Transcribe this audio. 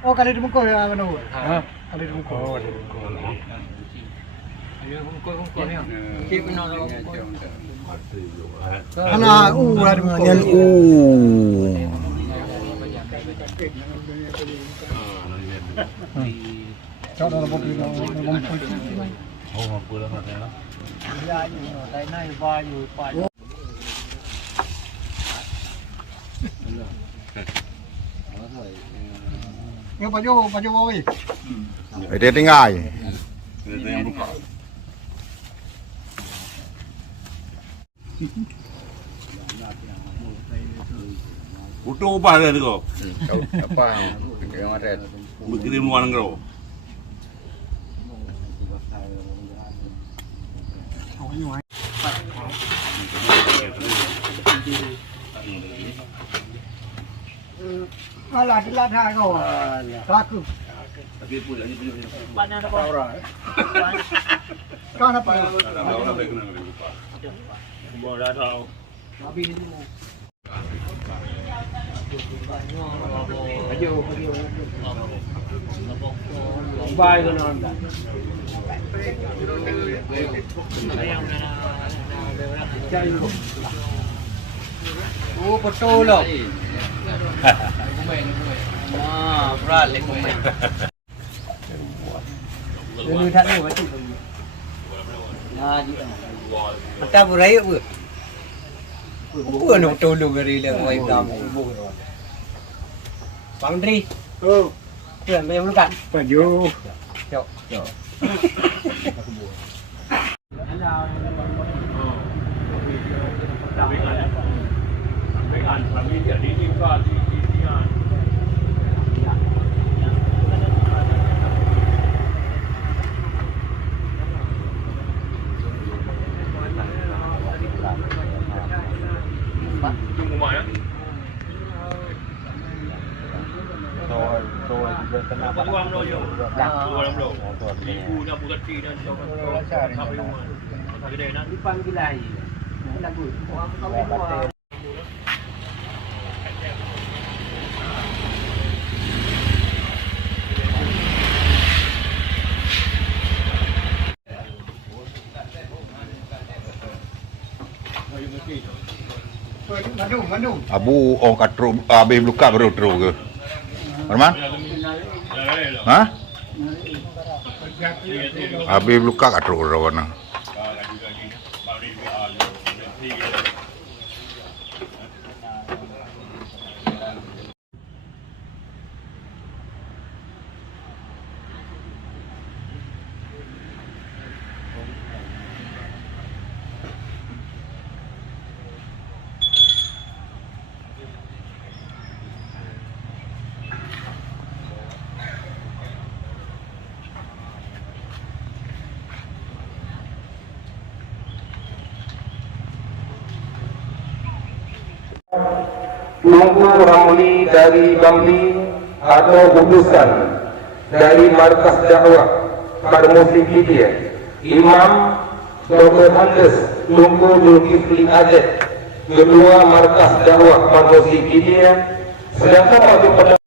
Oh, kali dimukul ya mana? Kali dimukul. Oh, ada bungkul. Ayo bungkul ni. Cip nak bungkul. Alah, ada dimukul. Ngan Cak dah dapat dimukul. Oh, mampu lah nak tengok. Ya, dari nai baju baju. Yang baju bawah. dia tinggal. Kita yang buka. Utuh apa ada tu kau? Apa? Yang ada. Berkirim luar negara. Alah, dilatih kau. Laku. Tapi pun lagi punya. Mana ada orang? Kau apa? Orang baik nak buka. Boleh tahu. Tapi ini. Ayo, ayo. Bye kan anda. Oh, betul loh. Ah, berat lek kumai. Ini tak ni macam tu. Ah, juga. Kita berai apa? Apa nak tolong dari lek kumai kamu? Bang Dri. Oh. Tuan bayar dulu kan? Baju. Jom. Jom. Bandung. Abu orang katru habis luka baru terus ke? Mana? Ha? Habis luka katru rawana. Tunggu Ramli dari Bamli atau utusan dari Markas Dakwah Muslim Media, Imam Dr. Handes Tunggu Zulkifli Azad, Ketua Markas Dakwah Muslim Media, sedangkan waktu